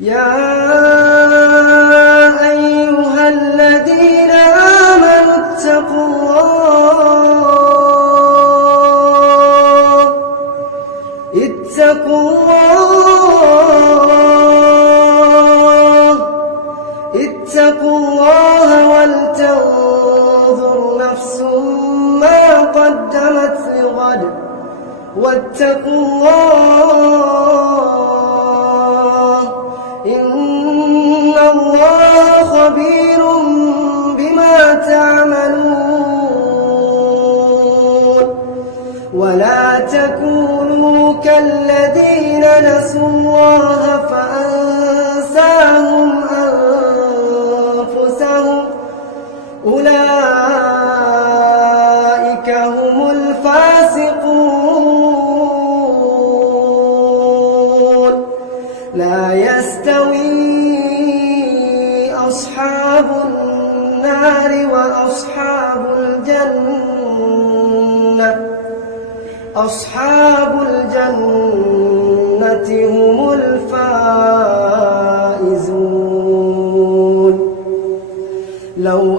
يا أيها الذين آمنوا اتقوا الله ولتنظر نفس ما قدمت لغد واتقوا الله إن الله خبير بما تعملون ولا تكونوا كالذين نسوا الله فأنساهم أنفسهم أولئك هم الفاسقون لا يستوي أصحاب النار وأصحاب الجنة أصحاب الجنة هم الفائزون لو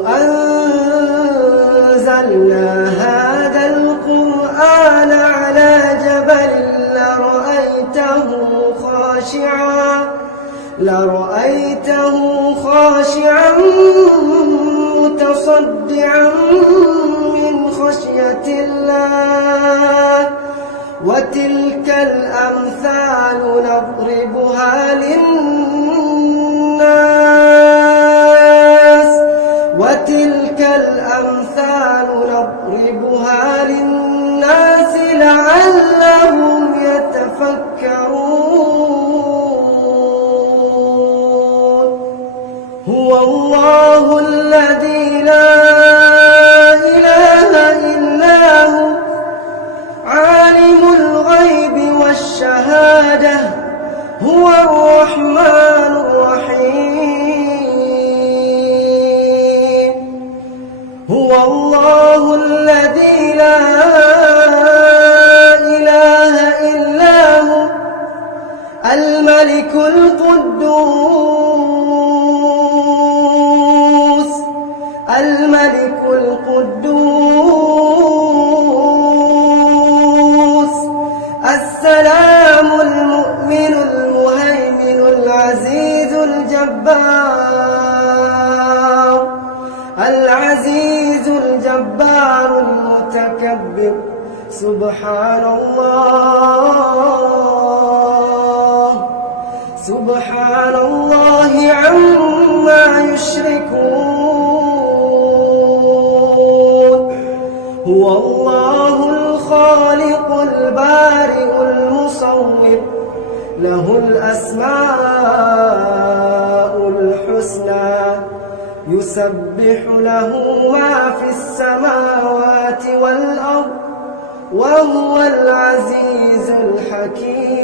أنزلنا هذا القرآن على جبل لرأيته خاشعا متصدعا من خشية الله وتلك الأمثال نضربها للناس لعلهم يتفكرون هو الله الذي لا إله إلا هو عالم الغيب والشهادة هو الرحمن الرحيم هو الله الذي لا إله إلا هو الملك القدوس السلام المؤمن المهيمن العزيز الجبار المتكبر سبحان الله عما يشركون هو الله الخالق البارئ المصور له الأسماء الحسنى يسبح له ما في السماوات والأرض وهو العزيز الحكيم